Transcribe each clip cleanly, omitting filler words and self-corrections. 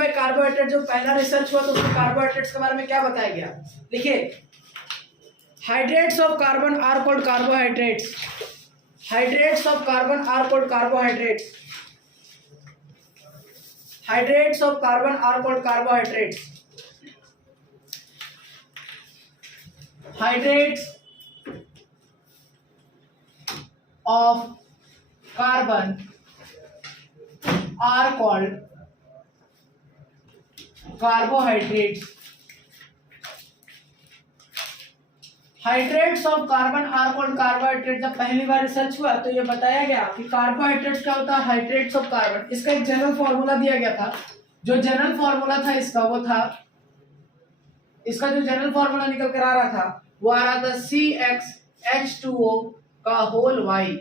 Bye carbohydrate जो पहला research हुआ तो उसमें कार्बोहाइड्रेट्स के बारे में क्या बताया गया, देखिए hydrates of carbon are called carbohydrates, hydrates of carbon are called carbohydrates, hydrates of carbon are called carbohydrates, hydrates of carbon are called carbohydrates. Hydrates of carbon are called carbohydrate. जब पहली बार research हुआ तो ये बताया गया कि carbohydrates क्या होता है, हाइड्रेट्स ऑफ कार्बन। इसका एक जनरल फॉर्मूला दिया गया था, जो जनरल फॉर्मूला था इसका वो था, इसका जो जनरल फॉर्मूला निकल कर आ रहा था वो आ रहा था CxH2O का होल वाई,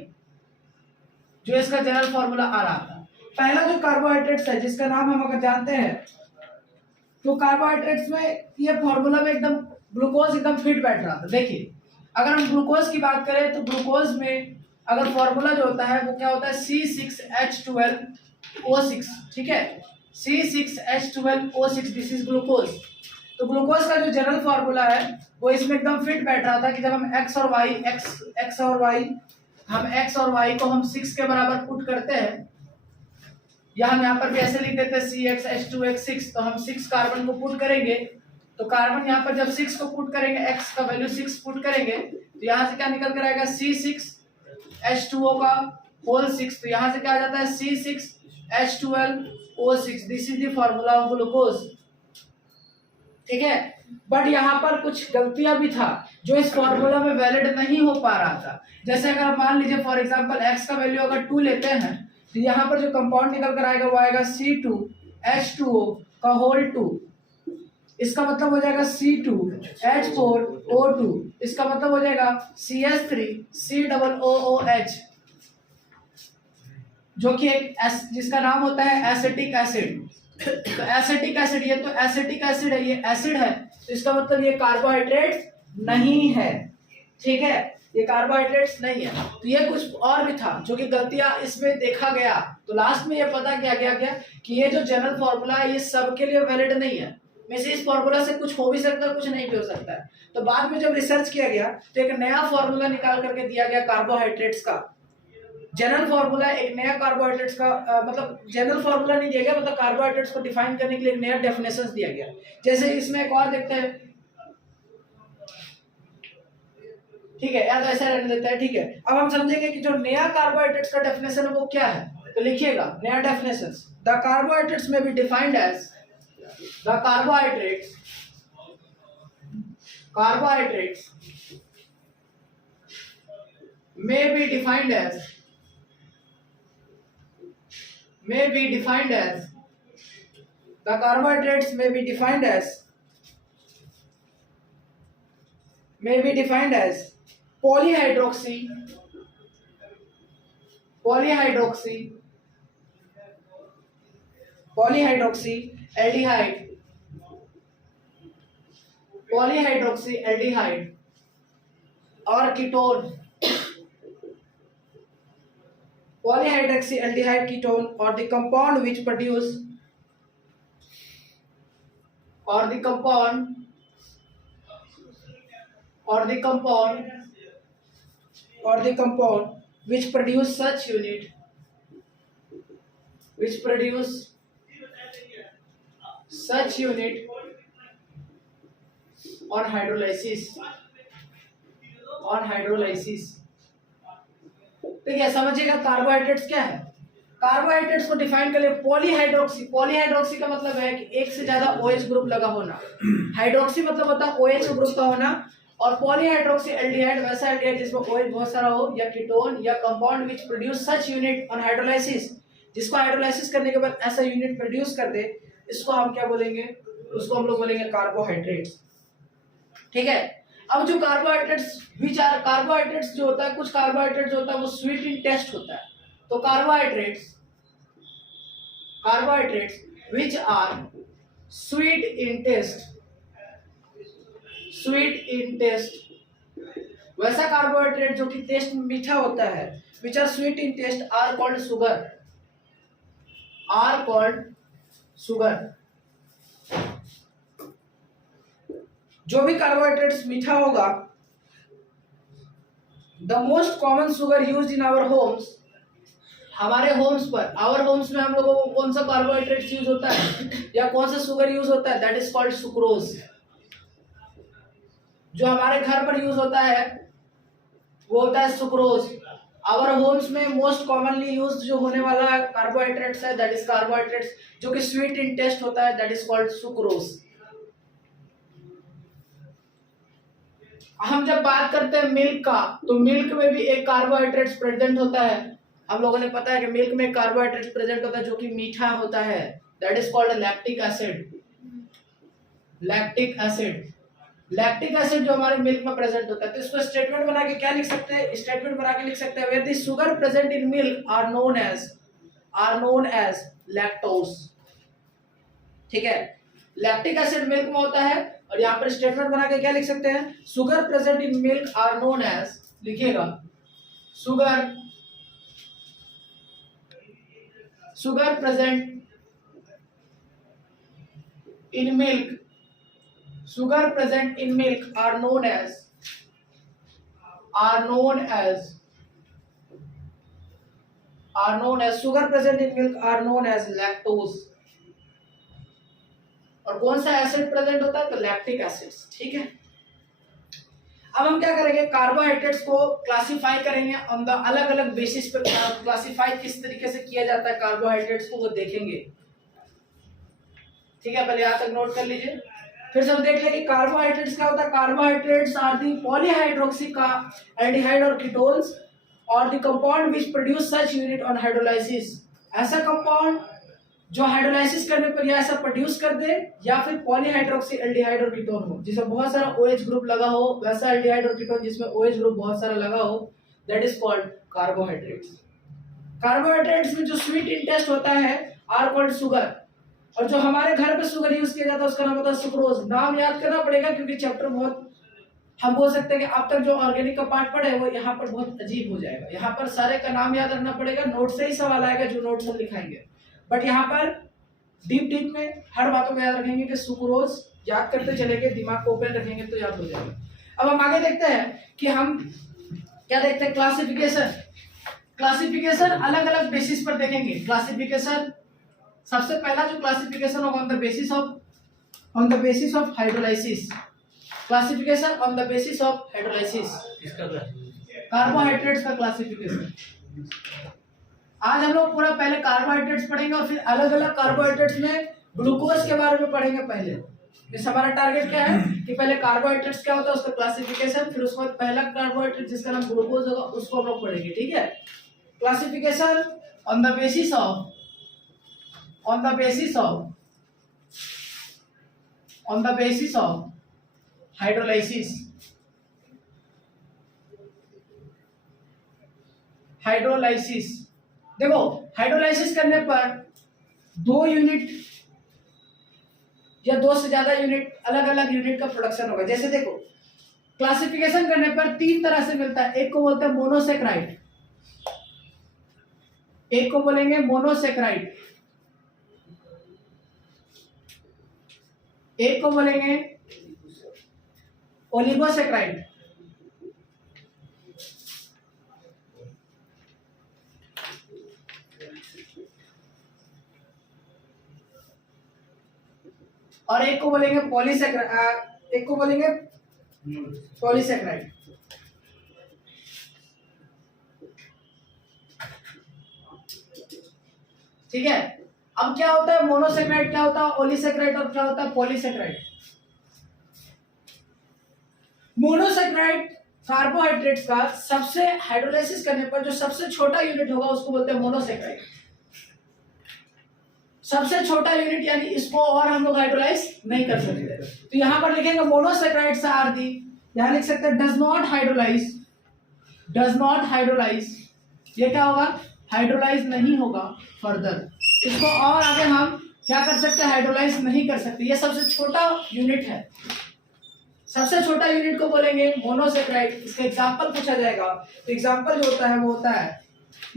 जो इसका जनरल फॉर्मूला आ रहा था। पहला जो कार्बोहाइड्रेट्स है जिसका नाम हम अगर जानते हैं तो कार्बोहाइड्रेट्स में ये फॉर्मूला में एकदम ग्लूकोज एकदम फिट बैठ रहा था। देखिए अगर हम ग्लूकोज की बात करें तो ग्लूकोज में अगर फॉर्मूला जो होता है वो क्या होता है C6H12O6, ठीक है, C6H12O6, दिस इज ग्लूकोज। तो ग्लूकोज का जो जनरल फॉर्मूला है वो इसमें एकदम फिट बैठ रहा था कि जब हम x और y को हम 6 के बराबर पुट करते हैं, या हम यहाँ पर भी ऐसे लिख देते हैं CxH2X6, तो हम 6 कार्बन को पुट करेंगे तो कार्बन यहाँ पर जब 6 को पुट करेंगे, x का वैल्यू 6 पुट करेंगे तो यहाँ से क्या निकल कर आएगा C6H2O का होल 6, तो यहाँ से क्या आ जाता है C6H12O6, this is the formula of glucose, ठीक है। बट यहाँ पर कुछ गलतियां भी था जो इस फॉर्मूला में वैलिड नहीं हो पा रहा था। जैसे अगर आप मान लीजिए फॉर एग्जांपल x का वैल्यू अगर 2 लेते हैं तो यहाँ पर जो कंपाउंड निकल कर आएगा वो आएगा C2H2O का होल 2, इसका मतलब हो जाएगा C2H4O2, इसका मतलब हो जाएगा CH3COOH, जो कि एक जिसका नाम होता है एसिटिक एसिड। तो एसिटिक एसिड, ये तो एसिटिक एसिड है, ये एसिड है, तो इसका मतलब ये कार्बोहाइड्रेट नहीं है, ठीक है, ये कार्बोहाइड्रेट्स नहीं है। तो ये कुछ और भी था जो कि गलतियां इसमें देखा गया, तो लास्ट में ये पता क्या गया कि ये जो जनरल फॉर्मूला है ये सबके लिए वैलिड नहीं है, में से इस फॉर्मूला से कुछ हो भी सकता है, कुछ नहीं भी हो सकता है। तो बाद में जब रिसर्च किया गया तो एक नया फॉर्मूला निकाल करके दिया गया कार्बोहाइड्रेट्स का, जनरल फॉर्मूला एक नया कार्बोहाइड्रेट्स का मतलब जनरल फॉर्मूला नहीं दिया गया, मतलब कार्बोहाइड्रेट्स को डिफाइन करने के लिए एक नया डेफिनेशन दिया गया। जैसे इसमें एक और देखते हैं, ठीक है, याद ऐसा रहने देता है, ठीक है। अब हम समझेंगे कि जो नया कार्बोहाइड्रेट्स का डेफिनेशन है वो क्या है, तो लिखिएगा नया definition, the carbohydrates may be defined as the carbohydrates may be defined as the carbohydrates may be defined as polyhydroxy aldehyde और ketone, polyhydroxyaldehyde ketone or the compound which produce which produce such unit on hydrolysis, ठीक है। समझिएगा carbohydrates क्या है। Carbohydrates को define कर ले polyhydroxy का मतलब है कि एक से ज्यादा OH ग्रुप लगा होना, हाइड्रोक्सी मतलब होता है OH ग्रुप का होना, और पॉलीहाइड्रोक्सी एल्डिहाइड वैसा एल्डिहाइड जिसमें OH बहुत सारा हो, या कीटोन या compound which produce such unit on hydrolysis, जिसको हाइड्रोलाइसिस करने के बाद ऐसा यूनिट प्रोड्यूस कर दे, इसको हम क्या बोलेंगे, उसको हम लोग बोलेंगे कार्बोहाइड्रेट्स, ठीक है। अब जो कार्बोहाइड्रेट्स जो होता है, कुछ कार्बोहाइड्रेट्स जो होता है वो स्वीट इन टेस्ट होता है, तो carbohydrates which are sweet in taste, वैसा कार्बोहाइड्रेट जो कि टेस्ट में मीठा होता है, which are sweet in taste are called sugar, जो भी कार्बोहाइड्रेट्स मीठा होगा, the most common sugar use in our homes, हमारे होम्स पर, आवर होम्स में हम लोगों को कौन सा कार्बोहाइड्रेट्स यूज होता है या कौन सा शुगर यूज होता है, दैट इज कॉल्ड सुक्रोज। जो हमारे घर पर यूज होता है वो होता है सुक्रोज। आवर होम्स में मोस्ट कॉमनली यूज जो होने वाला कार्बोहाइड्रेट्स है दैट इज कार्बोहाइड्रेट्स जो कि स्वीट इन टेस्ट होता है, दैट इज कॉल्ड सुक्रोज। हम जब बात करते हैं मिल्क का, तो मिल्क में भी एक कार्बोहाइड्रेट्स प्रेजेंट होता है। हम लोगों ने पता है कि मिल्क में कार्बोहाइड्रेट्स प्रेजेंट होता है जो कि मीठा होता है, that is called lactic acid. Lactic acid, lactic acid जो हमारे मिल्क में प्रेजेंट होता है। तो इसको स्टेटमेंट बना के क्या लिख सकते हैं, स्टेटमेंट बना के लिख सकते हैं, where the sugar present in milk are known as lactose. ठीक है, लैक्टिक एसिड मिल्क में होता है और यहाँ पर स्टेटमेंट बना के क्या लिख सकते हैं, sugar present in milk are known as, लिखिएगा sugar present in milk, sugar present in milk are known as sugar present in milk are known as lactose। और कौन सा एसिड प्रेजेंट होता है, तो लैक्टिक एसिड्स। ठीक है, अब हम क्या करेंगे, कार्बोहाइड्रेट्स को क्लासिफाई करेंगे ऑन द अलग अलग बेसिस पे। क्लासिफाई किस तरीके से किया जाता है कार्बोहाइड्रेट्स को वो देखेंगे। ठीक है, पहले यहाँ तक नोट कर लीजिए, फिर से हम देख लेंगे कार्बोहाइड्रेट्स क्या होता है। कार्बोहाइड्रेट्स आर दी पॉलीहाइड्रोक्सी का एल्डिहाइड और कीटोन्स और the compound which produce such unit on hydrolysis. ऐसा कंपाउंड जो हाइड्रोलाइसिस करने पर या ऐसा प्रोड्यूस कर दे, या फिर पॉलीहाइड्रोक्सी एल्डिहाइड और कीटोन हो जिसमें बहुत सारा OH ग्रुप लगा हो, वैसा एल्डिहाइड और कीटोन जिसमें OH ग्रुप बहुत सारा लगा हो, that is called carbohydrates. Carbohydrates में जो स्वीट इन टेस्ट होता है आर कॉल्ड शुगर, और जो हमारे घर पे शुगर यूज किया जाता है उसका नाम होता है सुक्रोज। नाम याद करना पड़ेगा क्योंकि चैप्टर बहुत, हम बोल सकते हैं कि अब तक जो ऑर्गेनिक का पार्ट पढ़े वो यहाँ पर बहुत अजीब हो जाएगा। यहाँ पर सारे का नाम याद रखना पड़ेगा, नोट से ही सवाल आएगा जो नोट से लिखाएंगे, बट यहाँ पर डीप में हर बातों को याद रखेंगे कि सुक्रोज याद करते चलेंगे, दिमाग को ओपन रखेंगे तो याद हो जाएगा। अब हम आगे देखते हैं कि हम क्या देखते हैं, क्लासिफिकेशन अलग अलग बेसिस पर देखेंगे। क्लासिफिकेशन सबसे पहला जो क्लासिफिकेशन होगा on the basis of hydrolysis. Classification on the basis of hydrolysis, carbohydrates का क्लासिफिकेशन। आज हम लोग पूरा पहले कार्बोहाइड्रेट्स पढ़ेंगे और फिर अलग अलग कार्बोहाइड्रेट्स में ग्लूकोज के बारे में पढ़ेंगे। पहले इस हमारा टारगेट क्या है कि पहले कार्बोहाइड्रेट्स क्या होता है उसका क्लासिफिकेशन, फिर उसके बाद पहला कार्बोहाइड्रेट जिसका नाम ग्लूकोज होगा उसको हम लोग पढ़ेंगे। ठीक है, classification on the basis of hydrolysis. देखो, हाइड्रोलाइसिस करने पर 2 यूनिट या 2 से ज्यादा यूनिट, अलग अलग यूनिट का प्रोडक्शन होगा। जैसे देखो, क्लासिफिकेशन करने पर 3 तरह से मिलता है। एक को बोलते हैं मोनोसेक्राइड, एक को बोलेंगे मोनोसेक्राइड, एक को बोलेंगे ओलिगोसेक्राइड। और एक को बोलेंगे पॉलीसेक्राइड। ठीक है, अब क्या होता है मोनोसेक्राइड, क्या होता है ओलिसेक्राइड और क्या होता है पॉलीसेक्राइड। मोनोसेक्राइड कार्बोहाइड्रेट्स का सबसे हाइड्रोलाइसिस करने पर जो सबसे छोटा यूनिट होगा उसको बोलते हैं मोनोसेक्राइड। सबसे छोटा यूनिट यानी इसको और हम लोग हाइड्रोलाइज नहीं कर सकते, तो यहां पर लिखेंगे मोनोसेक्राइड्स आर दी, यहां लिख सकते हैं डज नॉट हाइड्रोलाइज। ये क्या होगा, हाइड्रोलाइज नहीं होगा फर्दर। इसको और आगे हम क्या कर सकते हैं, हाइड्रोलाइज नहीं कर सकते। ये सबसे छोटा यूनिट है, सबसे छोटा यूनिट को बोलेंगे मोनोसेक्राइड। इसका एग्जांपल पूछा जाएगा तो एग्जांपल जो होता है वो होता है,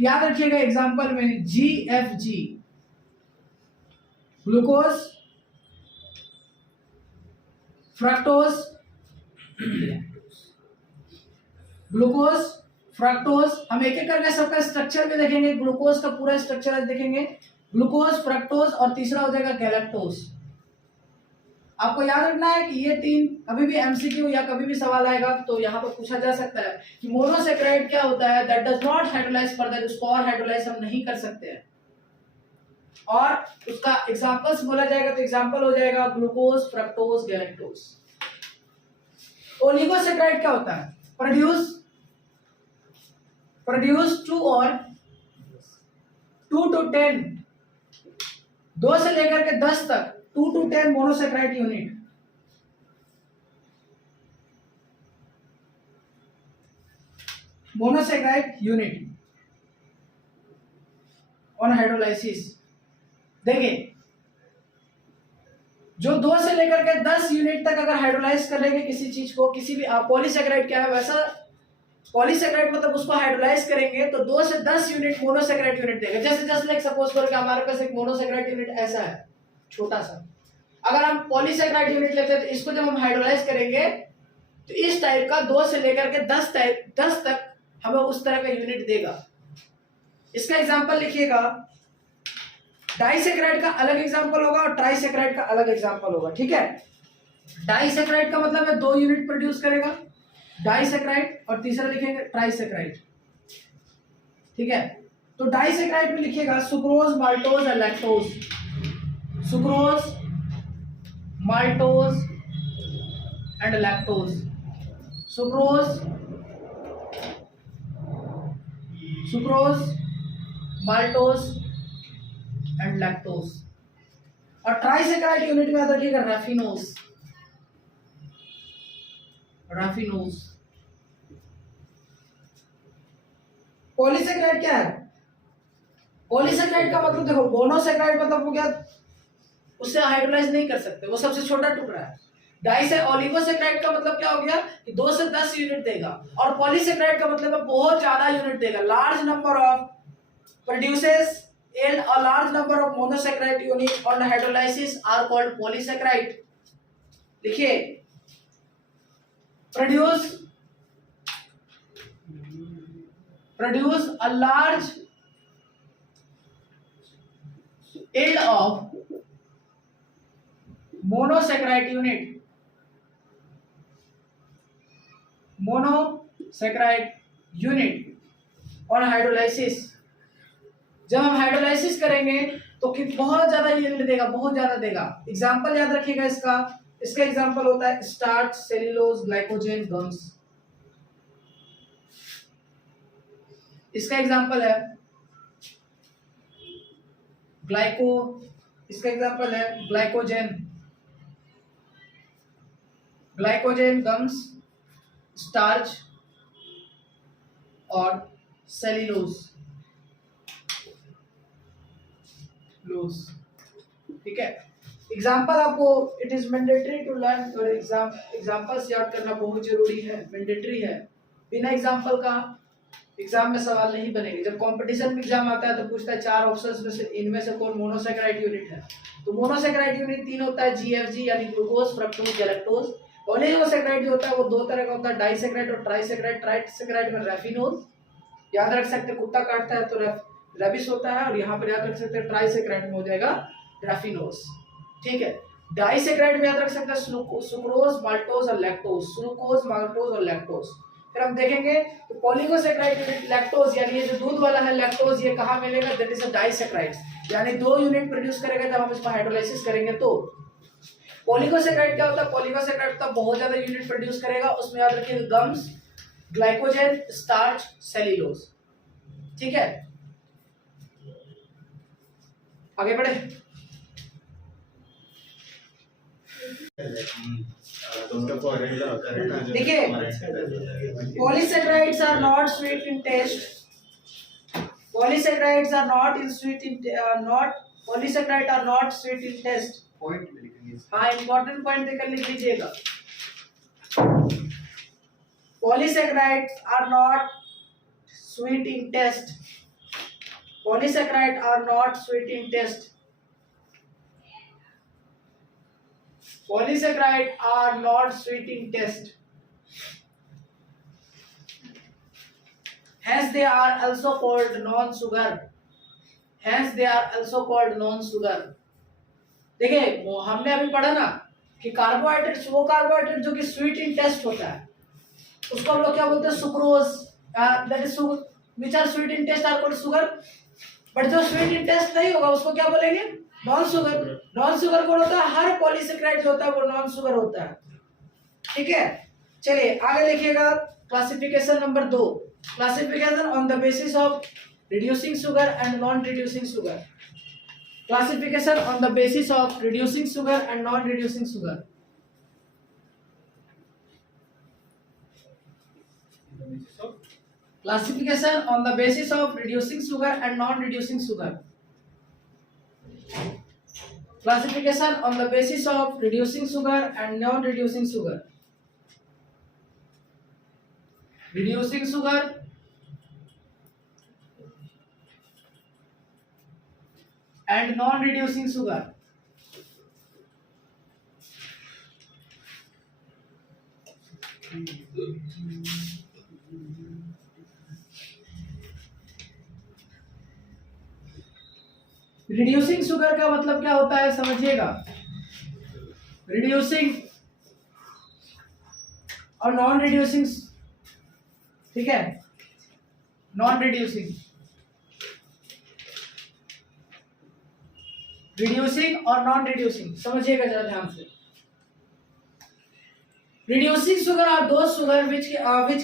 याद रखिएगा एग्जांपल में GFG, glucose, fructose, glucose, fructose, हम एक एक करके सबका स्ट्रक्चर भी देखेंगे। ग्लूकोज का पूरा स्ट्रक्चर आज देखेंगे, ग्लूकोज, फ्रक्टोज और तीसरा हो जाएगा गैलेक्टोज। आपको याद रखना है कि ये तीन कभी भी एमसीक्यू या कभी भी सवाल आएगा तो यहाँ पर पूछा जा सकता है कि मोनोसेक्राइड क्या होता है, that does not hydrolyse further, उसको और हाइड्रोलाइज हम नहीं कर सकते हैं। और उसका एग्जांपल्स बोला जाएगा तो एग्जांपल हो जाएगा ग्लूकोज, फ्रक्टोज, गैलेक्टोज। ओलिगोसेक्राइड क्या होता है, प्रोड्यूस 2 और 2 to 10, 2 से लेकर के 10 तक 2 to 10 monosaccharide unit. Monosaccharide unit on hydrolysis. देखिए जो 2 से लेकर के 10 यूनिट तक अगर हाइड्रोलाइज कर लेंगे किसी चीज को, किसी भी पॉलीसेक्राइड क्या है वैसा, पॉलीसेक्राइड मतलब उसको हाइड्रोलाइज करेंगे तो 2 से 10 यूनिट मोनोसेक्राइड यूनिट देगा। जैसे जस्ट लाइक सपोज करो कि हमारे पास एक मोनोसेक्राइड यूनिट ऐसा है छोटा सा, अगर हम पॉलीसेक्राइड यूनिट लेते हैं तो इसको जब हम हाइड्रोलाइज करेंगे तो इस टाइप का 2 से लेकर के 10 तक हमें उस तरह का यूनिट देगा। इसका एग्जांपल लिखिएगा, डाइसेक्राइड का अलग एग्जांपल होगा और ट्राइसेक्राइड का अलग एग्जांपल होगा, ठीक है। डाइसेक्राइड का मतलब है 2 यूनिट प्रोड्यूस करेगा, डाइसेक्राइड, और तीसरा लिखेंगे ट्राइसेक्राइड, ठीक है। तो डाइसेक्राइड में लिखिएगा सुक्रोज, माल्टोज और lactose, sucrose, maltose and lactose, sucrose, maltose and lactose. और ट्राइसेक्राइड यूनिट में याद रखिएगा रैफिनोज, पॉलीसेक्राइड क्या है, पॉलीसेक्राइड का मतलब देखो, मोनोसेक्राइड मतलब वो क्या, उससे हाइड्रोलाइज नहीं कर सकते, वो सबसे छोटा टुकड़ा है। ओलिगोसेक्राइड का मतलब क्या हो गया कि 2 से 10 यूनिट देगा, और पॉलीसेक्राइड का मतलब है बहुत ज्यादा यूनिट देगा, large number of produces and a large number of monosaccharide unit on hydrolysis are called polysaccharide। लिखिए produce a large yield of monosaccharide unit on hydrolysis। जब हम हाइड्रोलाइसिस करेंगे तो कि बहुत ज्यादा यील्ड देगा, बहुत ज्यादा देगा। एग्जांपल याद रखिएगा इसका एग्जांपल होता है स्टार्च, सेल्यूलोज, ग्लाइकोजन, गम्स। इसका एग्जांपल है ग्लाइकोजन, गम्स, स्टार्च और सेल्यूलोज, ठीक है। एग्जाम्पल आपको it is mandatory to learn, और एग्जाम्पल्स याद करना बहुत जरूरी है, मैंडेटरी है। बिना एग्जाम्पल का एग्जाम में सवाल नहीं बनेंगे। जब कंपटीशन में एग्जाम आता है तो पूछता है 4 ऑप्शंस में से इनमें से कौन मोनोसेक्राइड यूनिट है। तो मोनोसेक्राइड यूनिट 3 होता है, GFG यानी ग्लूकोज, फ्रक्टोज, गैलेक्टोज। ओलिगोसेक्राइड जो होता है वो 2 तरह का होता है, डाइसेक्राइड और ट्राइसेक्राइड। ट्राइसेक्राइड में रैफिनोज याद रख सकते, कुत्ता काटता है तो रेबिस होता है, और यहाँ पर याद रख सकते हैं ट्राइसेक्राइड में हो जाएगा रैफिनोज, ठीक है। डाइसेक्राइड में याद रख सकते हैं सुक्रोज, माल्टोज और लैक्टोज, सुक्रोज, माल्टोज और लैक्टोज। फिर हम देखेंगे तो पॉलीगोसेक्राइड यूनिट लैक्टोज, यानी ये जो दूध वाला है लैक्टोज, ये कहाँ मिलेगा, दैट इज अ डाइसेक्राइड, यानी 2 यूनिट प्रोड्यूस करेगा जब हम इसको हाइड्रोलाइसिस करेंगे। तो पॉलीगोसेक्राइड क्या होता है, पॉलीगोसेक्राइड तो बहुत ज्यादा यूनिट प्रोड्यूस करेगा, उसमें याद रखिएगा गम्स, ग्लाइकोजन, स्टार्च, सेल्यूलोज, ठीक है। आगे बढ़े, देखिए polysaccharides are not sweet in taste, polysaccharides are not sweet in taste. हाँ, इंपॉर्टेंट पॉइंट देकर लिख लीजिएगा, polysaccharides are not sweet in taste, polysaccharide are not sweet in taste, polysaccharide are not sweet in taste. hence they are also called non sugar, hence they are also called non sugar। देखिए हमने अभी पढ़ा ना कि carbohydrates, वो carbohydrate जो कि sweet in test होता है उसको हम लोग क्या बोलते हैं, sucrose, that is which are sweet in taste are called sugar. But जो स्वीट इन टेस्ट नहीं होगा उसको क्या बोलेंगे, नॉन शुगर। नॉन शुगर कौन होता है, हर पॉलीसेकेराइड जो होता है वो नॉन शुगर होता है। ठीक है, चलिए आगे लिखिएगा। Classification number 2, classification on the basis of reducing sugar and non reducing sugar. Classification on the basis of reducing sugar and non reducing sugar. Classification on the basis of reducing sugar and non-reducing sugar. Classification on the basis of reducing sugar and non-reducing sugar. Reducing sugar and non-reducing sugar. Reducing sugar का मतलब क्या होता है समझिएगा। Reducing और non reducing, ठीक है, non reducing, reducing और नॉन रिड्यूसिंग समझिएगा जरा ध्यान से। Reducing sugar are those sugar which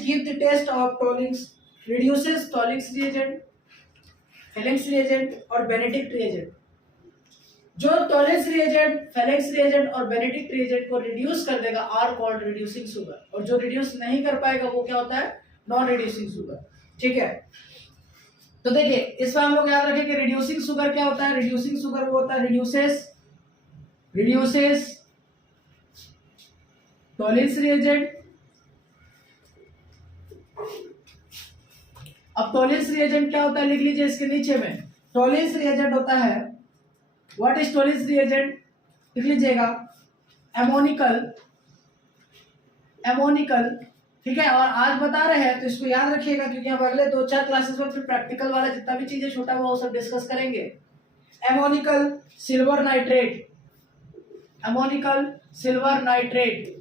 give the taste of Tollings, reduces Tollings reagent, Fehling's reagent और बेनेडिक्ट रिएजेंट। जो टॉलेंस रिएजेंट, फेलेंक्स रिएजेंट और बेनेडिक्ट रिएजेंट को रिड्यूस कर देगा आर कॉल्ड रिड्यूसिंग शुगर, और जो रिड्यूस नहीं कर पाएगा वो क्या होता है, नॉन रिड्यूसिंग शुगर। ठीक है, तो देखिए इसमें हम लोग याद रखें कि रिड्यूसिंग शुगर क्या होता है। रिड्यूसिंग शुगर वो होता है रिड्यूसेस टॉलेंस रिएजेंट। अब टॉलेंस रिएजेंट क्या होता है लिख लीजिए इसके नीचे में। टॉलेंस रिएजेंट होता है, व्हाट इज टॉलेंस रिएजेंट, लिख लीजिएगा, एमोनिकल, एमोनिकल। ठीक है, और आज बता रहे हैं तो इसको याद रखिएगा क्योंकि हम अगले 2-4 क्लासेस में फिर प्रैक्टिकल वाला जितना भी चीजें छोटा हुआ वो सब डिस्कस करेंगे। एमोनिकल सिल्वर नाइट्रेट, एमोनिकल सिल्वर नाइट्रेट,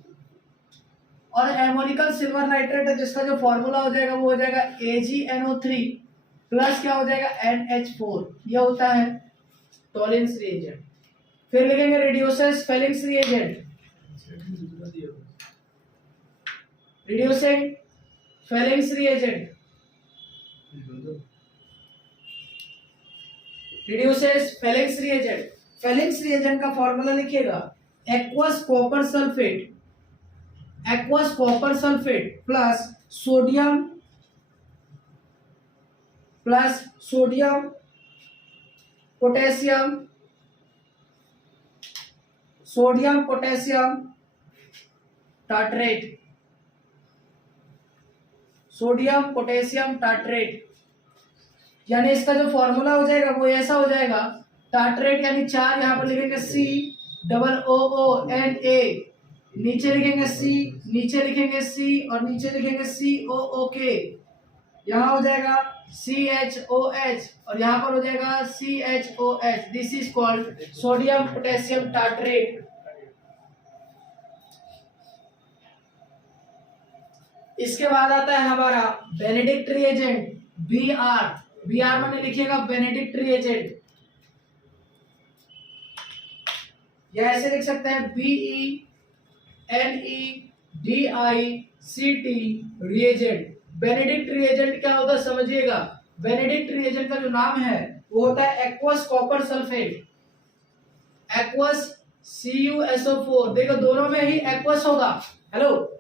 और एमोनिकल सिल्वर नाइट्रेट है जिसका जो फॉर्मूला हो जाएगा वो हो जाएगा AgNO3 प्लस क्या हो जाएगा NH4, ये होता है टॉलेंस रिएजेंट। फिर लिखेंगे reduces Fehling's reagent, reducing Fehling's reagent, reduces Fehling's reagent. Fehling's reagent का फॉर्मूला लिखिएगा, aqueous copper sulphate, aqueous copper sulphate plus sodium potassium, sodium potassium tartrate, sodium potassium tartrate. यानी इसका जो फॉर्मूला हो जाएगा वो ऐसा हो जाएगा, टार्ट्रेट यानी 4 यहां पर लिखेंगे COONA, नीचे लिखेंगे C, नीचे लिखेंगे C और नीचे लिखेंगे COOK, यहाँ हो जाएगा CHOH और यहाँ पर हो जाएगा CHOH। This is called sodium potassium tartrate. इसके बाद आता है हमारा बेनेडिक्ट रिएजेंट, BR मैंने लिखिएगा बेनेडिक्ट रिएजेंट, या ऐसे लिख सकते हैं BENEDICT रिएजेंट। बेनेडिक्ट रिएजेंट क्या होता है समझिएगा। बेनेडिक्ट रिएजेंट का जो नाम है वो होता है aqueous copper sulphate, aqueous CuSO4। देखो दोनों में ही एक्वस होगा। हेलो,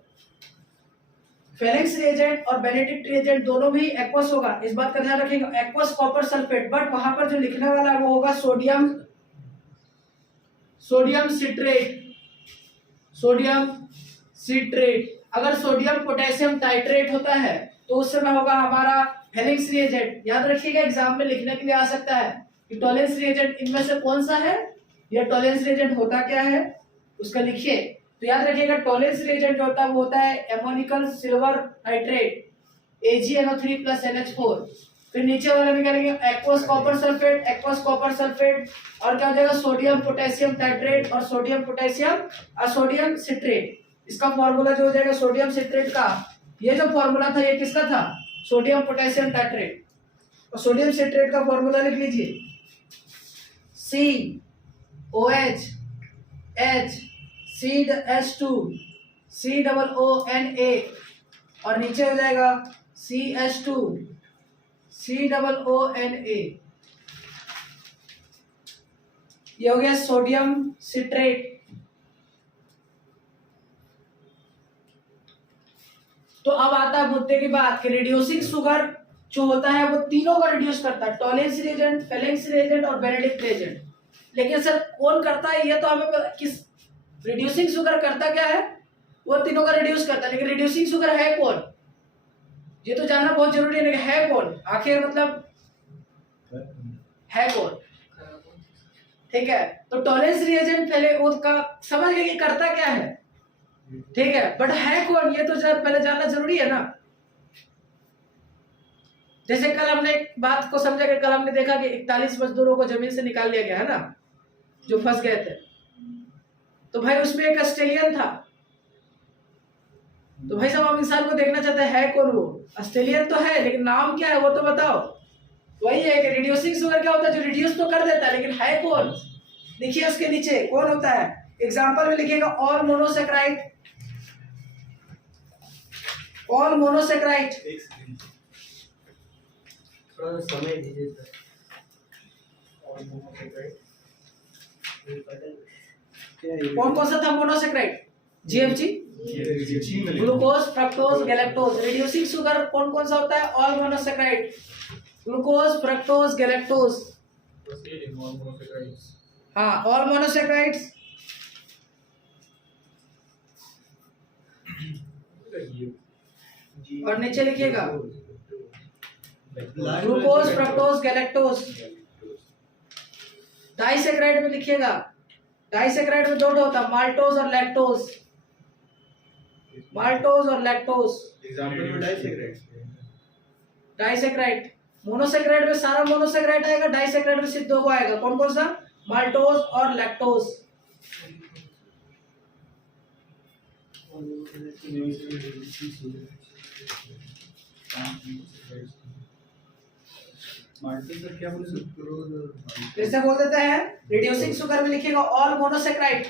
फेलेंक्स रिएजेंट और बेनेडिक्ट रिएजेंट दोनों भी एक्वस होगा, इस बात का ध्यान रखिएगा, एक्वस कॉपर सल्फेट। बट वहां पर जो लिखने वाला है वो होगा सोडियम सिट्रेट। अगर सोडियम पोटेशियम टाइट्रेट होता है तो उस समय होगा हमारा फेलेंक्स रिएजेंट। याद रखिएगा एग्जाम में लिखने के लिए आ सकता है कि टॉलेंस रिएजेंट इनमें से कौन सा है, या टॉलेंस रिएजेंट होता क्या है उसका लिखिए। तो याद रखिएगा टॉलेंस रिएजेंट जो होता है वो होता है एमोनिकल silver nitrate, AgNO3 plus NH4। फिर नीचे वाले में क्या लिखेंगे, aqueous copper sulphate, aqueous copper sulphate, और क्या हो जाएगा, सोडियम पोटेशियम टाइट्रेट और सोडियम पोटेशियम सोडियम सिट्रेट। इसका फॉर्मूला जो हो जाएगा सोडियम सिट्रेट का, ये जो फॉर्मूला था ये किसका था, सोडियम पोटेशियम टाइट्रेट। और सोडियम सिट्रेट का फॉर्मूला लिख लीजिए, COH CH2 COONA, और नीचे हो जाएगा CH2 COONA। ये हो गया सोडियम सिट्रेट। तो अब आता है मुद्दे की बात कि रिड्यूसिंग शुगर जो होता है वो तीनों का रिड्यूस करता है, टॉलेंस रिएजेंट, फेलेंस रिएजेंट और बेनेडिक्ट रिएजेंट। लेकिन सर कौन करता है ये तो हमें किस, रिड्यूसिंग शुगर करता क्या है, वो तीनों का रिड्यूस करता है, लेकिन रिड्यूसिंग शुगर है कौन, ये तो जानना बहुत जरूरी है। लेकिन है कौन आखिर, मतलब है कौन, ठीक है। तो टॉलेंस रिएजेंट पहले उसका समझ गए कि करता क्या है, ठीक है, बट है कौन ये तो पहले जानना जरूरी है ना। जैसे कल हमने एक बात को समझा कि कल हमने देखा कि 41 मजदूरों को जमीन से निकाल लिया गया है ना, जो फंस गए थे। तो भाई उसमें एक ऑस्ट्रेलियन था, तो भाई साहब हम इंसान को देखना चाहते हैं है कौन वो, ऑस्ट्रेलियन तो है लेकिन नाम क्या है वो तो बताओ। वही है कि रिड्यूसिंग शुगर क्या होता है, जो रिड्यूस तो कर देता है लेकिन है कौन, देखिए उसके नीचे कौन होता है। एग्जांपल में लिखिएगा ऑल मोनोसेक्राइड, ऑल मोनोसेक्राइड, थोड़ा समय दीजिए सर। और मोनोसेक्राइड कौन कौन सा था monosaccharide, GFG, glucose, fructose, galactose. Reducing sugar कौन कौन सा होता है, all monosaccharide, glucose, fructose, galactose. हाँ ऑल मोनोसेक्राइड्स। और नीचे लिखिएगा ग्लूकोज, फ्रक्टोज, गैलेक्टोज। डाइसेक्राइड में लिखिएगा, डाइसेक्राइड में दो होता है, माल्टोज और लैक्टोज, माल्टोज और लैक्टोज। एग्जांपल में डाइसेक्राइड। डाइसेक्राइड, मोनोसेक्राइड में सारा मोनोसेक्राइड आएगा, डाइसेक्राइड में सिर्फ दो को आएगा, कौन कौन सा, माल्टोज और लैक्टोज। क्या बोले, फिर से बोल देते हैं, रिड्यूसिंग शुगर में लिखिएगा ऑल मोनोसेक्राइड,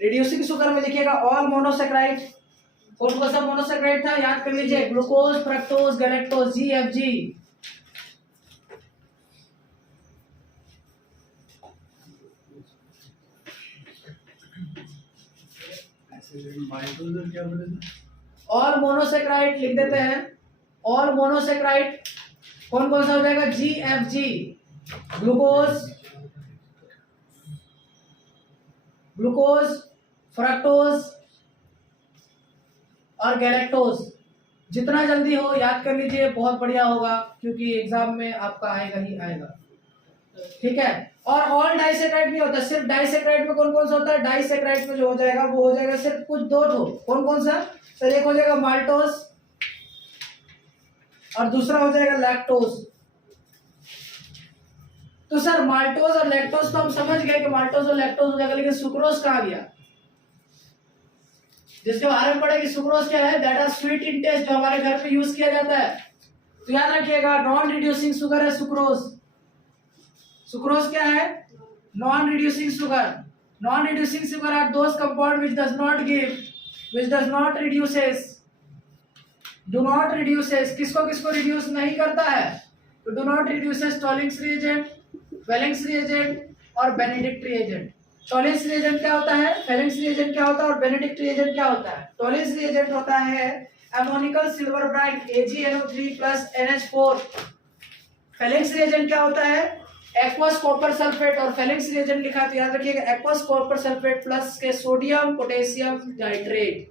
रिड्यूसिंग शुगर में लिखिएगा ऑल मोनोसेक्राइड। कौन कौन सा मोनोसेक्राइड था याद कर लीजिए, ग्लूकोज, फ्रक्टोज, गैलेक्टोज, GFG। क्या बोले, ऑल मोनोसेक्राइड लिख देते हैं, ऑल मोनोसेक्राइड कौन कौन सा हो जाएगा, GFG, ग्लूकोज, ग्लूकोज, फ्रक्टोज और गैलेक्टोज। जितना जल्दी हो याद कर लीजिए बहुत बढ़िया होगा, क्योंकि एग्जाम में आपका आएगा ही आएगा, ठीक है। और ऑल डाइसेक्राइड नहीं होता, सिर्फ डाइसेक्राइड में कौन कौन सा होता है, डाइसेक्राइड में जो हो जाएगा वो हो जाएगा सिर्फ कुछ दो ठो, कौन कौन सा सर, एक हो जाएगा माल्टोज और दूसरा हो जाएगा लैक्टोज। तो सर माल्टोज और लैक्टोज तो हम समझ गए कि माल्टोज और लैक्टोज हो जाएगा, लेकिन सुक्रोज कहाँ गया, जिसके बारे में पढ़े कि सुक्रोज क्या है, that are sweet in taste, जो हमारे घर पे यूज किया जाता है। तो याद रखिएगा नॉन रिड्यूसिंग शुगर है सुक्रोज। सुक्रोज क्या है, non reducing sugar. Non reducing sugar are those compound which does not give, which does not reduces, do not reduces, किसको किसको रिड्यूस नहीं करता है, तो do not reduces Tollens reagent, Fehling's reagent और बेनेडिक्ट रिएजेंट। टॉलिंग्स रिएजेंट क्या होता है, वेलेंस रिएजेंट क्या होता है और बेनेडिक्ट रिएजेंट क्या होता है। टॉलिंग्स रिएजेंट होता है ammoniacal silver bright AgNO3 plus NH4। Valence reagent क्या होता है, एक्वस कॉपर सल्फेट, और फेलेंस रिएजेंट लिखा तो याद रखिएगा एक्वस कॉपर सल्फेट प्लस के sodium potassium nitrate.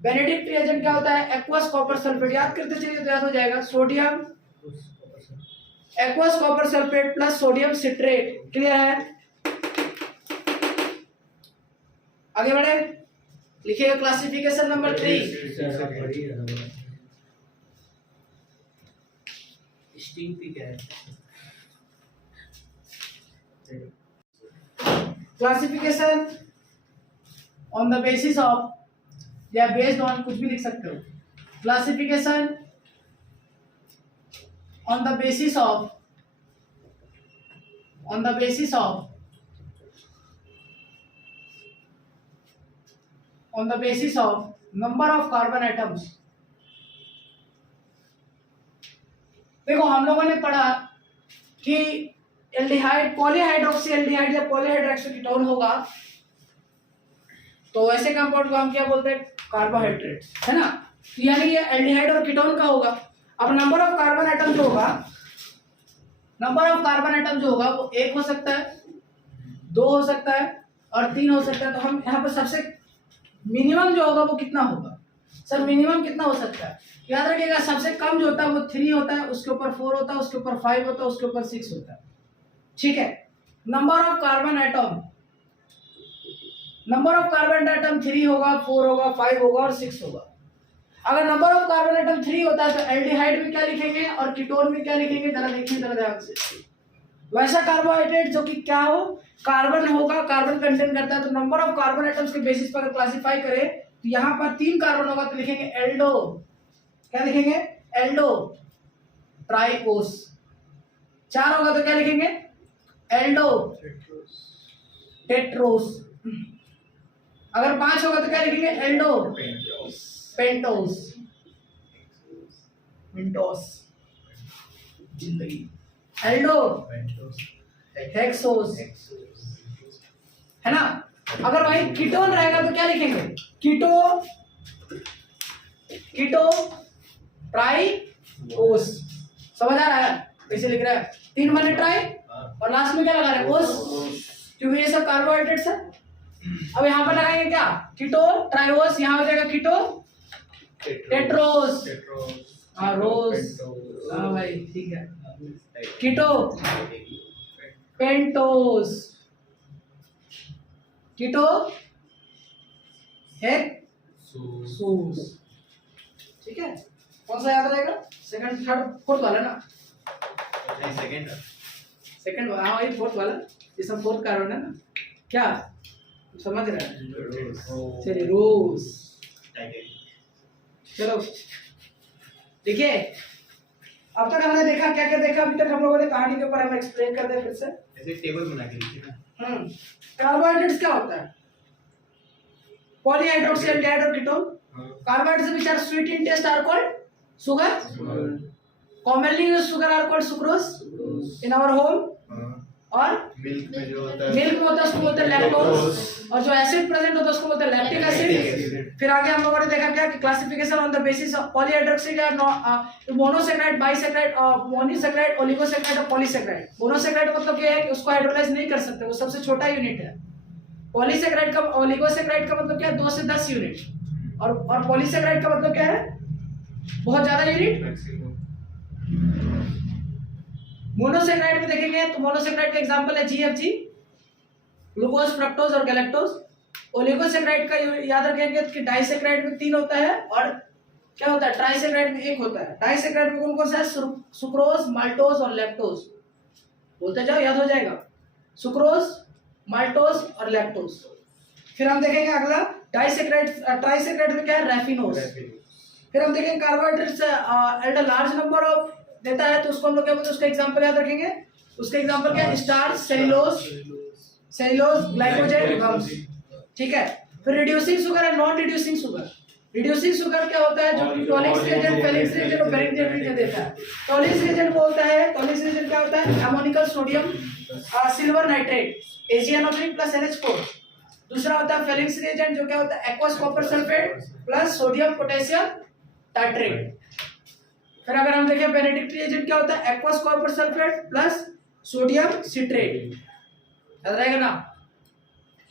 Benedict reagent क्या होता है, एक्वस कॉपर सल्फेट, याद करते चलिए तो याद हो जाएगा, sodium aqueous copper sulphate plus sodium citrate. Clear है, आगे बढ़े, लिखिएगा क्लासिफिकेशन नंबर 3। स्टिंग पे क्या है? Classification on the basis of या बेस्ड ऑन, कुछ भी लिख सकते हो। Classification on the basis of number of carbon atoms. देखो हम लोगों ने पढ़ा कि एल्डिहाइड पॉलीहाइड्रोक्सी एल्डिहाइड या पॉलीहाइड्रोक्सीकीटोन होगा, तो ऐसे कंपाउंड को हम क्या बोलते हैं? कार्बोहाइड्रेट, है ना। तो यानी ये एल्डिहाइड और कीटोन का होगा। अब नंबर ऑफ कार्बन एटम जो होगा, वो 1 हो सकता है, 2 हो सकता है और 3 हो सकता है। तो हम यहाँ पर सबसे मिनिमम जो होगा वो कितना होगा? सर मिनिमम कितना हो सकता है? याद रखिएगा, सबसे कम जो होता है वो 3 होता है, उसके ऊपर 4 होता है, उसके ऊपर 5 होता है, उसके ऊपर 6 होता है। ठीक है। नंबर ऑफ कार्बन एटम 3 होगा, 4 होगा, 5 होगा और 6 होगा। अगर नंबर ऑफ कार्बन एटम 3 होता है तो एल्डिहाइड में क्या लिखेंगे और कीटोन में क्या लिखेंगे? जरा देखिए, जरा ध्यान से। वैसा कार्बोहाइड्रेट जो कि क्या हो, कार्बन होगा, कार्बन कंटेन करता है, तो नंबर ऑफ कार्बन एटम्स के बेसिस पर क्लासिफाई करें तो यहाँ पर 3 कार्बन होगा तो लिखेंगे एल्डो। क्या लिखेंगे? एल्डो ट्राइकोस। 4 होगा तो क्या लिखेंगे? Aldo Tedros. अगर 5 होगा तो क्या लिखेंगे? Aldo pentose. जिंदगी। एल्डो हेक्सोस, है ना। अगर भाई कीटोन रहेगा तो क्या लिखेंगे? कीटो ट्राइओस। समझ आ रहा है? कैसे लिख रहा है? 3 माने ट्राई और लास्ट में क्या लगा रहे हैं? ओस, क्योंकि ये सब कार्बोहाइड्रेट्स है। अब यहाँ पर लगाएंगे क्या? कीटो ट्राइओस, यहाँ हो जाएगा कीटो टेट्रोस। हाँ रोस, हाँ भाई ठीक है। कीटो पेंटोस, कीटो हेक्सोस। ठीक है। कौन सा याद रहेगा? सेकंड, थर्ड, फोर्थ वाला ना? सेकंड वाला, हाँ वही फोर्थ वाला। ये सब फोर्थ कार्बन है ना? क्या समझ रहे हैं? चलिए रोज। चलो देखिए, अब तक हमने देखा क्या क्या देखा? अभी तक हम लोगों ने कहानी के ऊपर हम एक्सप्लेन कर दे फिर से। ऐसे टेबल बना के लिखिए ना। कार्बोहाइड्रेट्स क्या होता है? पॉलीहाइड्रोक्सी एल्डिहाइड और ketone. Carbohydrates which are sweet in taste are called sugar. Commonly used sugar are called sucrose in our home. और मिल्क में जो होता है, मिल्क में होता है उसको बोलते हैं लैक्टोज, और जो एसिड प्रेजेंट होता है उसको बोलते हैं लैक्टिक एसिड। फिर आगे हम लोगों ने देखा क्या कि classification on the basis of polyhydroxy का मोनोसैकेराइड, बाइसैकेराइड, मोनोसैकेराइड, ओलिगोसैकेराइड और पॉलीसैकेराइड। मोनोसैकेराइड मतलब क्या है कि उसको हाइड्रोलाइज नहीं कर सकते, वो सबसे छोटा यूनिट है। पॉलीसैकेराइड का, ओलिगोसैकेराइड का मतलब क्या है? 2 से 10 यूनिट। और पॉलीसैकेराइड का मतलब क्या है? बहुत ज्यादा यूनिट। मोनोसैकेराइड में देखेंगे तो मोनोसैकेराइड का एग्जांपल है जीएफजी, ग्लूकोज, फ्रक्टोज और गैलेक्टोज। ओलिगोसैकेराइड का याद रखेंगे कि डाइसैकेराइड में 3 होता है और क्या होता है? ट्राइसैकेराइड में 1 होता है। डाइसैकेराइड में कौन कौन सा है? सुक्रोज, माल्टोज और लैक्टोज। बोलते जाओ, याद हो जाएगा। सुक्रोज, माल्टोज और लैक्टोज। फिर हम देखेंगे अगला ट्राइसैकेराइड में क्या है? रैफिनोज। फिर हम देखेंगे carbohydrates at a large number of देता है तो उसको हम लोग क्या बोलते हैं? उसका एग्जांपल याद रखेंगे। उसका एग्जांपल क्या है? Starch, cellulose, glycogen, gums. ठीक है। फिर रिड्यूसिंग शुगर और non reducing sugar. Reducing sugar क्या होता है? जो कि टॉलिक्स रिएजेंट, फेलिक्स रिएजेंट और बेरिंग रिएजेंट देता है। टॉलिक्स रिएजेंट बोलता है, टॉलिक्स रिएजेंट क्या होता है? Ammoniacal sodium silver nitrate AgNO3 plus NH4। दूसरा होता है फेलिक्स रिएजेंट जो क्या होता है? Aqueous copper sulphate plus sodium potassium tartrate. फिर अगर हम देखें बेनेडिक्ट रिएजेंट क्या होता है? Aqueous copper sulphate plus sodium citrate. याद रहेगा ना?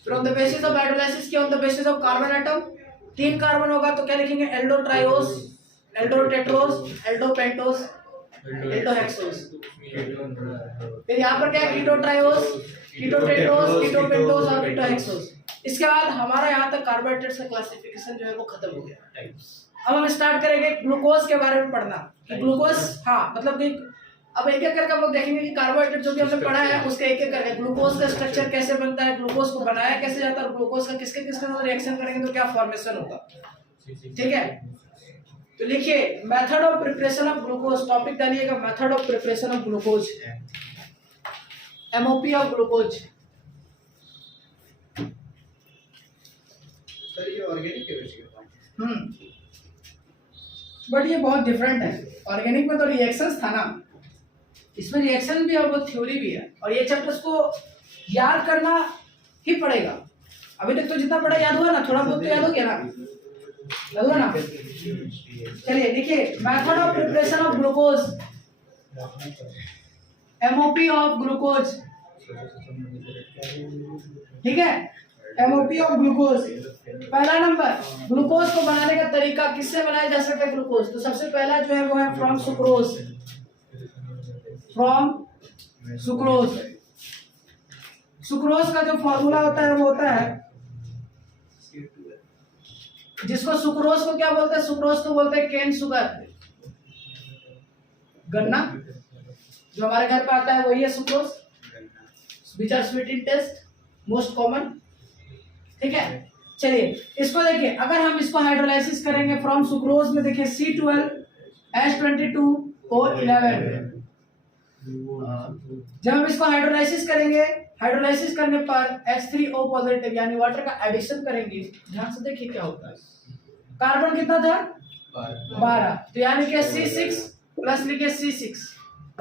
फिर on the basis of hydrolysis के on the basis of carbon atom 3 carbon होगा तो क्या लिखेंगे? Aldotriose, aldotetrose, aldopentose, aldohexose. फिर यहाँ पर क्या है? कीटो ट्राइओस, कीटो टेट्रोस, कीटो पेंटोस और कीटो हेक्सोस। इसके बाद हमारा यहाँ तक कार्बोहाइड्रेट्स का क्लासिफिकेशन जो है वो खत्म हो गया। अब हम स्टार्ट करेंगे ग्लूकोज के बारे में पढ़ना कि ग्लूकोज, हाँ मतलब कि अब एक एक करके हम लोग देखेंगे कि कार्बोहाइड्रेट जो भी हमने पढ़ा है उसका एक एक करके ग्लूकोज का स्ट्रक्चर कैसे बनता है, ग्लूकोज को बनाया कैसे जाता है और ग्लूकोज का किसके किसके साथ रिएक्शन करेंगे तो क्या फॉर्मेशन होगा। ठीक है, तो लिखिए method of preparation of glucose, topic डालिएगा method of preparation of glucose, MOP of glucose. Sir ये ऑर्गेनिक केमिस्ट्री का पार्ट है। बट ये बहुत डिफरेंट है, ऑर्गेनिक में तो रिएक्शंस था ना, इसमें रिएक्शन भी और वो थ्योरी भी है और ये चैप्टर्स को याद करना ही पड़ेगा। अभी तक तो जितना पढ़ा याद हुआ ना, थोड़ा बहुत तो याद हो गया ना, याद हुआ ना। चलिए देखिए method of preparation of glucose, MOP of glucose. ठीक है, एमओपी ऑफ ग्लूकोज। पहला नंबर, ग्लूकोज को बनाने का तरीका, किससे बनाया जा सकता है ग्लूकोज, तो सबसे पहला जो है वो है from sucrose, from sucrose. Sucrose का जो फॉर्मूला होता है वो होता है, जिसको सुक्रोज को क्या बोलते हैं, सुक्रोज को बोलते हैं केन शुगर, गन्ना जो हमारे घर पे आता है वही है sucrose, which are sweet in taste, most common. ठीक है, चलिए इसको देखिए, अगर हम इसको हाइड्रोलाइसिस करेंगे फ्रॉम सुक्रोज में, देखिए C12H22O11, जब हम इसको हाइड्रोलाइसिस करेंगे, हाइड्रोलाइसिस करने पर H3O पॉजिटिव यानी वाटर का एडिशन करेंगे, ध्यान से देखिए क्या होता है, कार्बन कितना था 12, तो यानी कि C6 प्लस लिखिए C6,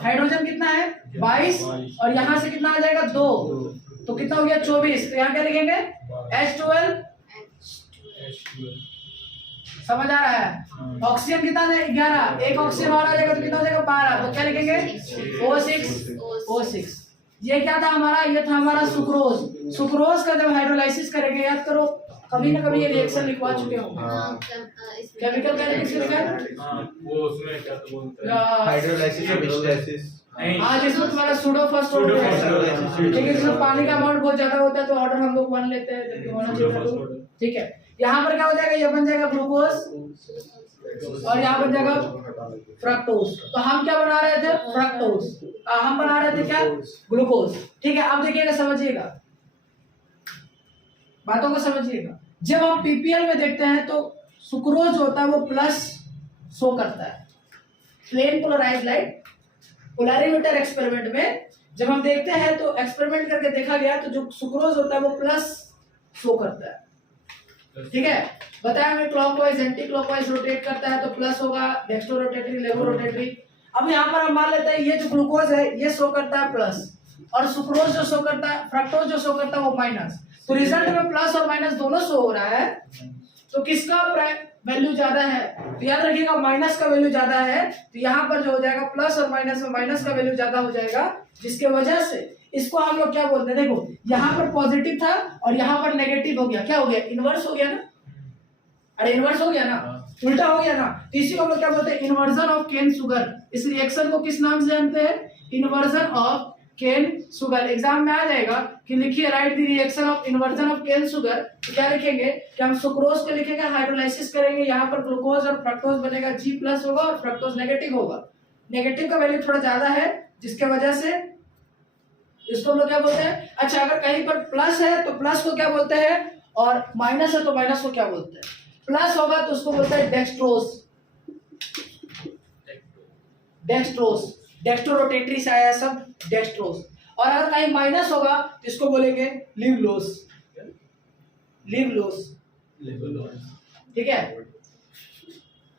हाइड्रोजन कितना है 22 और यहाँ से कितना आ जाएगा 2, तो कितना हो गया 24, तो यहाँ क्या लिखेंगे H12, समझ आ रहा है। ऑक्सीजन कितना है 11, एक ऑक्सीजन और आ जाएगा तो कितना हो जाएगा 12, तो क्या लिखेंगे O6। ये क्या था हमारा, ये था हमारा सुक्रोज। सुक्रोज का जब हाइड्रोलाइसिस करेंगे, याद करो कभी ना कभी ये रिएक्शन लिखवा चुके होंगे, केमिकल कैलिक्स लिखा है वो उसमें क्या तो बोलते हैं हाइड्रोलाइसिस और विस्टासिस। हाँ, जिसमें तुम्हारा सूडो फर्स्ट होता है, ठीक है, जिसमें पानी का अमाउंट बहुत ज्यादा होता है तो ऑर्डर हम लोग 1 लेते हैं, जबकि होना चाहिए। ठीक है, यहाँ पर क्या हो जाएगा, ये बन जाएगा ग्लूकोज और यहाँ बन जाएगा फ्रक्टोज। तो हम क्या बना रहे थे, फ्रक्टोज, हम बना रहे थे क्या, ग्लूकोज। ठीक है, अब देखिएगा, समझिएगा बातों को समझिएगा। जब हम पीपीएल में देखते हैं तो सुक्रोज होता है वो प्लस शो करता है, plane polarised light. Polarimeter experiment में जब हम देखते हैं तो एक्सपेरिमेंट करके देखा गया तो जो सुक्रोज होता है वो प्लस शो करता है। ठीक है, बताया हमें क्लॉकवाइज एंटी क्लॉकवाइज रोटेट करता है तो प्लस होगा, डेक्स्ट्रो रोटेटरी, लेवो रोटेटरी। अब यहाँ पर हम मान लेते हैं ये जो ग्लूकोज है ये शो करता है प्लस और सुक्रोज जो शो करता है, फ्रक्टोज जो शो करता है वो माइनस। तो रिजल्ट में प्लस और माइनस दोनों शो हो रहा है, तो किसका वैल्यू ज्यादा है, तो याद रखिएगा माइनस का वैल्यू ज्यादा है, तो यहाँ पर जो हो जाएगा प्लस और माइनस में माइनस का वैल्यू ज्यादा हो जाएगा, जिसके वजह से इसको हम लोग क्या बोलते हैं, देखो यहाँ पर पॉजिटिव था और यहाँ पर नेगेटिव हो गया, क्या हो गया, इनवर्स हो गया ना, अरे इनवर्स हो गया ना, उल्टा हो गया ना, तो इसी को हम लोग क्या बोलते हैं, इन्वर्जन ऑफ केन शुगर। इस रिएक्शन को किस नाम से जानते हैं, inversion of cane sugar. Exam में आ जाएगा कि लिखिए write the reaction of inversion of cane sugar, तो क्या लिखेंगे कि हम सुक्रोज को लिखेंगे, हाइड्रोलाइसिस करेंगे, यहाँ पर ग्लूकोज और फ्रक्टोज बनेगा, G प्लस होगा और फ्रक्टोज नेगेटिव होगा। नेगेटिव का वैल्यू थोड़ा ज्यादा है जिसके वजह से इसको हम लोग क्या बोलते हैं। अच्छा, अगर कहीं पर प्लस है तो प्लस को क्या बोलते हैं और माइनस है तो माइनस को क्या बोलते हैं। प्लस होगा तो उसको बोलते हैं डेक्सट्रोज, डेक्सट्रोज, डेक्स्ट्रो रोटेटरी से आया सब डेक्सट्रोज। और अगर कहीं माइनस होगा तो इसको बोलेंगे लिवलोस, लिवलोस, ठीक है,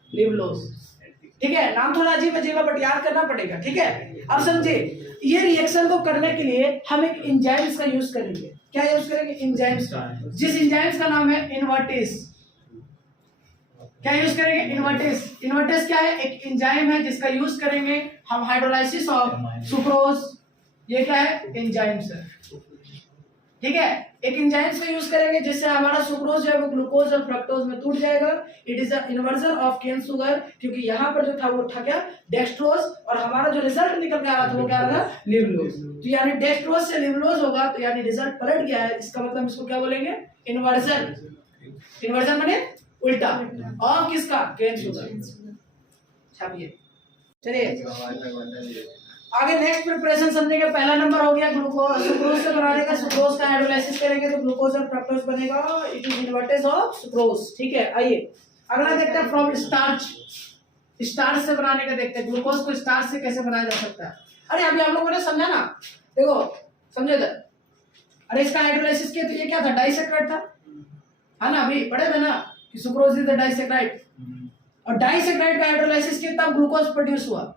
लिवलोस। ठीक है, नाम थोड़ा अजीब अजीब है बट याद करना पड़ेगा। ठीक है, अब समझिए ये रिएक्शन को करने के लिए हम एक एंजाइम्स का यूज करेंगे। क्या यूज करेंगे, एंजाइम्स का, जिस एंजाइम्स का नाम है इन्वर्टेस। क्या यूज करेंगे, इन्वर्टेस। इन्वर्टेस क्या है, एक एंजाइम है जिसका यूज करेंगे हम हाइड्रोलाइसिस ऑफ सुक्रोज। ये क्या है, एंजाइम्स है। ठीक है, एक एंजाइम्स का यूज करेंगे जिससे हमारा सुक्रोज जो है वो ग्लूकोज और फ्रक्टोज में टूट जाएगा। It is a inversion of cane sugar, क्योंकि यहाँ पर जो था वो था क्या, डेक्सट्रोज, और हमारा जो रिजल्ट निकल के आ रहा था वो क्या आ रहा था, लिवलोज। तो यानी डेक्सट्रोज से लिवलोज होगा तो यानी रिजल्ट पलट गया है, इसका मतलब इसको क्या बोलेंगे, इन्वर्जन। इन्वर्जन माने उल्टा, और किसका, केन शुगर। छापिए, चलिए आगे नेक्स्ट प्रिपरेशन समझेंगे। पहला नंबर हो गया ग्लूकोज, सुक्रोज से बनाने का। सुक्रोज का हाइड्रोलाइसिस करेंगे तो ग्लूकोज और फ्रक्टोज बनेगा, it is invertase of sucrose. ठीक है, आइए अगला देखते हैं फ्रॉम स्टार्च। स्टार्च से बनाने का देखते हैं, ग्लूकोज को स्टार्च से कैसे बनाया जा सकता है। अरे अभी हम लोगों ने समझा ना, देखो समझे थे। अरे इसका हाइड्रोलाइसिस किया तो ये क्या था, डाइसेक्राइड था, है ना, अभी पढ़े थे ना कि सुक्रोज इज द डाइसेक्राइड। और डाइसेक्राइड का हाइड्रोलाइसिस किया तब ग्लूकोज प्रोड्यूस हुआ।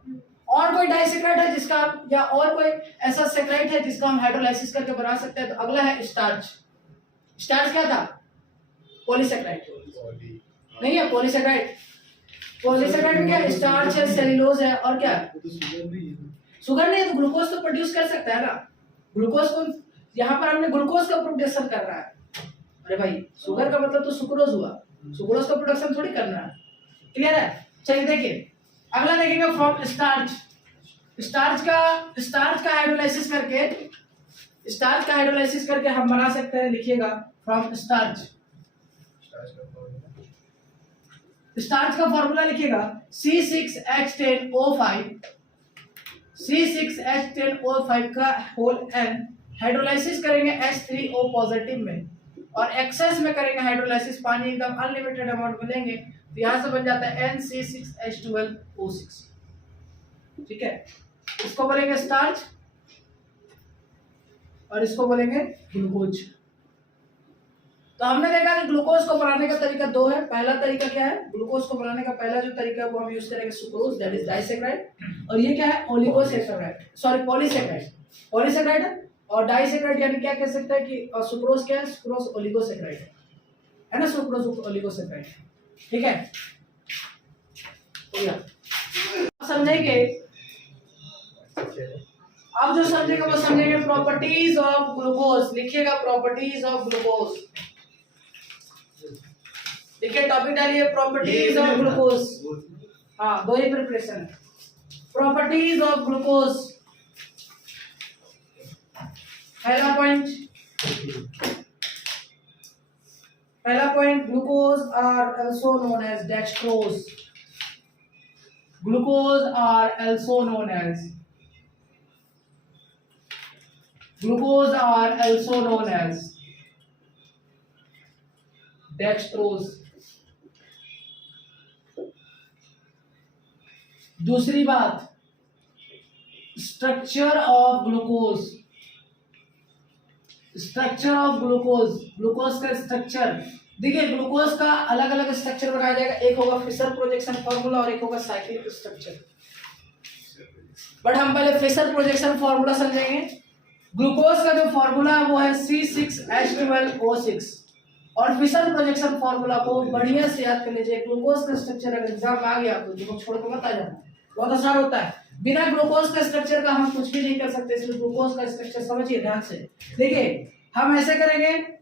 और कोई डाइसेक्राइड है जिसका या और कोई ऐसा सेक्राइड है जिसका हम हाइड्रोलाइसिस करके बना सकते हैं। तो अगला है स्टार्च। स्टार्च क्या था, पॉलीसेक्राइड नहीं है, पॉलीसेक्राइड। पॉलीसेक्राइड में क्या, स्टार्च है, सेल्यूलोज है, और क्या है, शुगर नहीं है। तो ग्लूकोज तो प्रोड्यूस कर सकता है ना, ग्लूकोज को यहाँ पर हमने ग्लूकोज का प्रोडक्शन कर रहा है। अरे भाई शुगर का मतलब तो सुक्रोज हुआ, सुक्रोज का प्रोडक्शन थोड़ी करना है। क्लियर है, चलिए देखिए अगला देखेंगे फ्रॉम स्टार्च। स्टार्च का हाइड्रोलाइसिस करके हम बना सकते हैं, लिखिएगा फ्रॉम स्टार्च। स्टार्च का फॉर्मूला लिखिएगा C6H10O5, C6H10O5 का होल n हाइड्रोलाइसिस करेंगे H3O पॉजिटिव में, और एक्सेस में करेंगे हाइड्रोलाइसिस, पानी एकदम अनलिमिटेड अमाउंट में लेंगे तो यहाँ से बन जाता है NC6H12O6। ठीक है, इसको बोलेंगे स्टार्च और इसको बोलेंगे ग्लूकोज। तो हमने देखा कि ग्लूकोज को बनाने का तरीका दो है। पहला तरीका क्या है, ग्लूकोज को बनाने का पहला जो तरीका है वो हम यूज करेंगे सुक्रोज, दैट इज डाइसेक्राइड, और ये क्या है, ओलिगोसेक्राइड, सॉरी पॉलीसेक्राइड। पॉलीसेक्राइड और डाइसेक्राइड यानी क्या कह सकते हैं कि सुक्रोज क्या है, सुक्रोज ओलिगोसेक्राइड है ना, सुक्रोज ओलिगोसेक्राइड। ठीक है, हो गया, समझेंगे। अब जो समझेंगे वो समझेंगे प्रॉपर्टीज ऑफ ग्लूकोज। लिखिएगा प्रॉपर्टीज ऑफ ग्लूकोज, देखिए टॉपिक डालिए प्रॉपर्टीज ऑफ ग्लूकोज। हाँ, दो ही प्रिपरेशन है। प्रॉपर्टीज ऑफ ग्लूकोज, पहला point glucose are also known as dextrose। Glucose are also known as dextrose। दूसरी बात, स्ट्रक्चर ऑफ ग्लूकोज, ग्लूकोज का स्ट्रक्चर। देखिए ग्लूकोज का अलग अलग स्ट्रक्चर बनाया जाएगा, एक होगा फिशर प्रोजेक्शन फार्मूला और एक होगा साइक्लिक स्ट्रक्चर। बट हम पहले फिशर प्रोजेक्शन फार्मूला समझेंगे। ग्लूकोज का जो फार्मूला है वो है C6H12O6, और फिशर प्रोजेक्शन फार्मूला को बढ़िया से याद कर लीजिए। ग्लूकोज का स्ट्रक्चर अगर एग्जाम आ गया तो तुम छोड़ के मत आ जाना, बहुत आसान होता है। बिना ग्लूकोज का स्ट्रक्चर का हम कुछ भी नहीं कर सकते, इसलिए ग्लूकोज का स्ट्रक्चर समझिए ध्यान से। देखिए हम ऐसे करेंगे,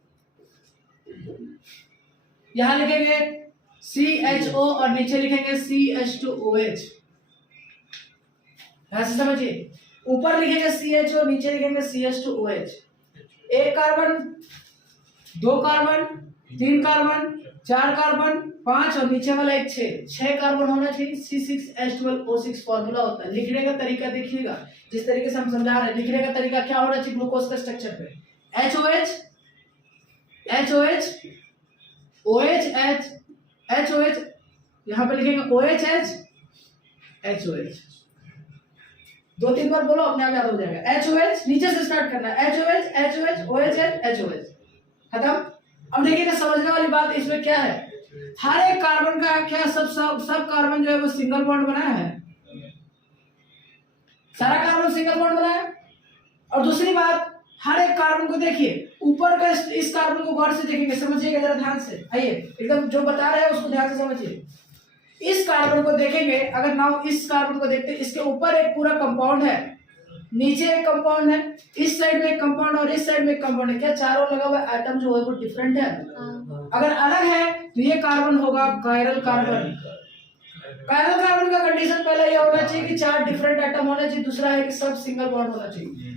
यहां लिखेंगे CHO और नीचे लिखेंगे CH2OH, ऐसे समझिए। ऊपर लिखेंगे CHO, नीचे लिखेंगे CH2OH। एक कार्बन, दो कार्बन, तीन कार्बन, चार कार्बन, 5 और नीचे वाला एक 6 कार्बन होना चाहिए। C6H12O6 फॉर्मूला होता है। लिखने का तरीका देखिएगा, जिस तरीके से हम समझा रहे हैं, लिखने का तरीका क्या होना चाहिए ग्लूकोज का स्ट्रक्चर पे, HOH OH, यहाँ पे लिखेंगे OHH HOH। 2-3 बार बोलो, अपने आप याद हो जाएगा। HOH नीचे से स्टार्ट करना है, HOH OHH HOH, खत्म। अब देखिएगा समझने वाली बात इसमें क्या है, हर एक कार्बन का क्या सब कार्बन जो है वो सिंगल बॉन्ड बनाया है, सारा कार्बन सिंगल बॉन्ड बनाया है। और दूसरी बात, हर एक कार्बन को देखिए, ऊपर का इस कार्बन को गौर से देखेंगे, समझिएगा जरा ध्यान से, आइए एकदम जो बता रहे हैं उसको ध्यान से समझिए। इस कार्बन को देखेंगे, अगर नाउ इस कार्बन को देखते हैं, इसके ऊपर एक पूरा कंपाउंड है, नीचे एक कंपाउंड है, इस साइड में एक कंपाउंड और इस साइड में एक कंपाउंड है। क्या चारों लगा हुआ एटम जो है वो डिफरेंट है? अगर अलग है तो ये कार्बन होगा कायरल कार्बन। कायरल कार्बन का कंडीशन पहला ये होना चाहिए कि 4 डिफरेंट एटम होना चाहिए, दूसरा है कि सब सिंगल बॉन्ड होना चाहिए।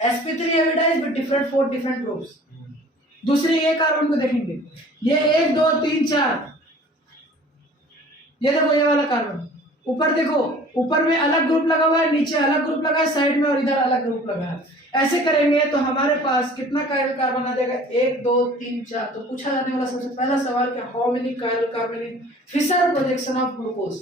sp3 एविडाइज विद डिफरेंट 4 डिफरेंट ग्रुप्स। दूसरी ये कार्बन को देखेंगे, ये 1 2 3 4, ये देखो ये वाला कार्बन, ऊपर देखो ऊपर में अलग ग्रुप लगा हुआ है, नीचे अलग ग्रुप लगा है, साइड में और इधर अलग ग्रुप लगा है। ऐसे करेंगे तो हमारे पास कितना कायरल कार्बन आ जाएगा, 1 2 3 4। तो पूछा जाने वाला सबसे पहला सवाल कि how many chiral carbon in Fischer projection of glucose.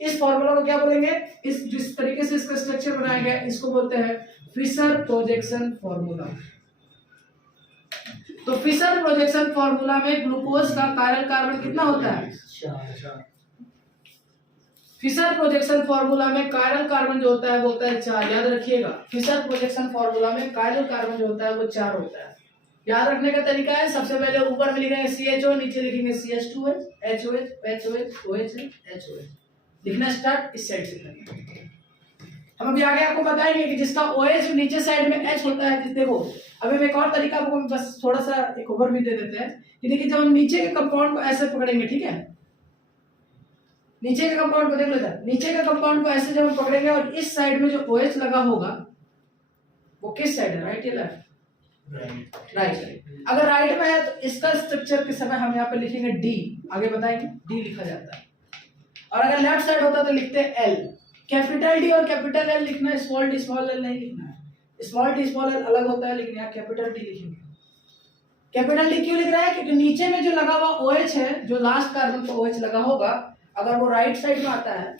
इस फॉर्मूला को क्या बोलेंगे, इस जिस तरीके से इसका स्ट्रक्चर बनाया गया इसको बोलते हैं फिशर प्रोजेक्शन फॉर्मूला। तो फिशर प्रोजेक्शन फॉर्मूला में ग्लूकोज का कायरल कार्बन कितना होता है, 4। फिशर प्रोजेक्शन फॉर्मूला में कायरल कार्बन जो होता है वो होता है 4। याद रखिएगा, फिशर प्रोजेक्शन फॉर्मूला में कायरल कार्बन जो होता है वो 4 होता है। याद रखने का तरीका है, सबसे पहले ऊपर में लिखेंगे CHO, नीचे लिखेंगे CH2H, HOH, HOH, OH, HOH। लिखना स्टार्ट इस साइड से करेंगे। हम अभी आगे आपको बताएंगे कि जिसका OH नीचे साइड में H होता है। देखो अभी हम एक और तरीका आपको बस थोड़ा सा एक ओवरव्यू दे देते हैं कि देखिए जब हम नीचे के कंपाउंड को ऐसे पकड़ेंगे, ठीक है, नीचे के कंपाउंड को देख लो इधर, नीचे के कंपाउंड को ऐसे जब हम पकड़ेंगे और इस साइड में जो OH लगा होगा वो किस साइड है, राइट या लेफ्ट, राइट साइड। अगर राइट में है तो इसका स्ट्रक्चर के समय हम यहाँ पे लिखेंगे D, आगे बताएंगे D लिखा जाता है। और अगर लेफ्ट साइड होता तो लिखते हैं L। कैपिटल D और कैपिटल L लिखना है, स्मॉल d स्मॉल l नहीं लिखना है। स्मॉल d स्मॉल l अलग होता है, लेकिन यहाँ कैपिटल D लिखेंगे। कैपिटल D क्यों लिख रहा है, क्योंकि नीचे में जो लगा हुआ OH है, जो लास्ट कार्बन पर OH लगा होगा, अगर वो राइट साइड में आता है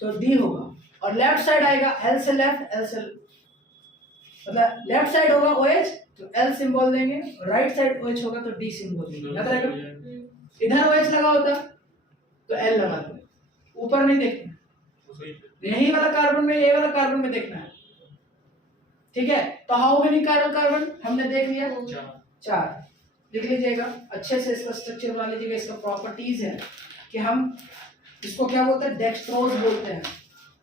तो D होगा, और लेफ्ट साइड आएगा L से लेफ्ट, L से मतलब लेफ्ट साइड होगा OH तो L सिंबल देंगे, राइट साइड OH होगा तो D सिंबल देंगे। याद रहेगा, इधर OH लगा होता तो L लगा दो, ऊपर नहीं देखना, यही वाला कार्बन में, ये वाला कार्बन में देखना है, ठीक है। तो हाउ मेनी कायरल कार्बन हमने देख लिया, 4। लिख लीजिएगा अच्छे से, इसका स्ट्रक्चर बना लीजिएगा। इसका प्रॉपर्टीज है कि हम इसको क्या बोलते हैं, डेक्सट्रोज बोलते हैं,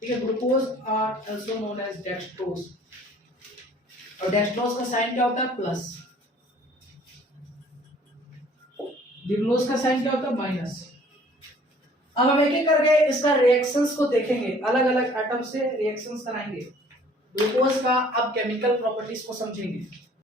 ठीक है। Glucose are also known as dextrose, और डेक्सट्रोज का साइन क्या होता है, प्लस। ग्लूकोज का साइन क्या होता है, माइनस। अब हम एक एक करके इसका रिएक्शंस को देखेंगे, अलग अलग एटम से रिएक्शंस कराएंगे ग्लूकोज का। अब केमिकल प्रॉपर्टीज को समझेंगे।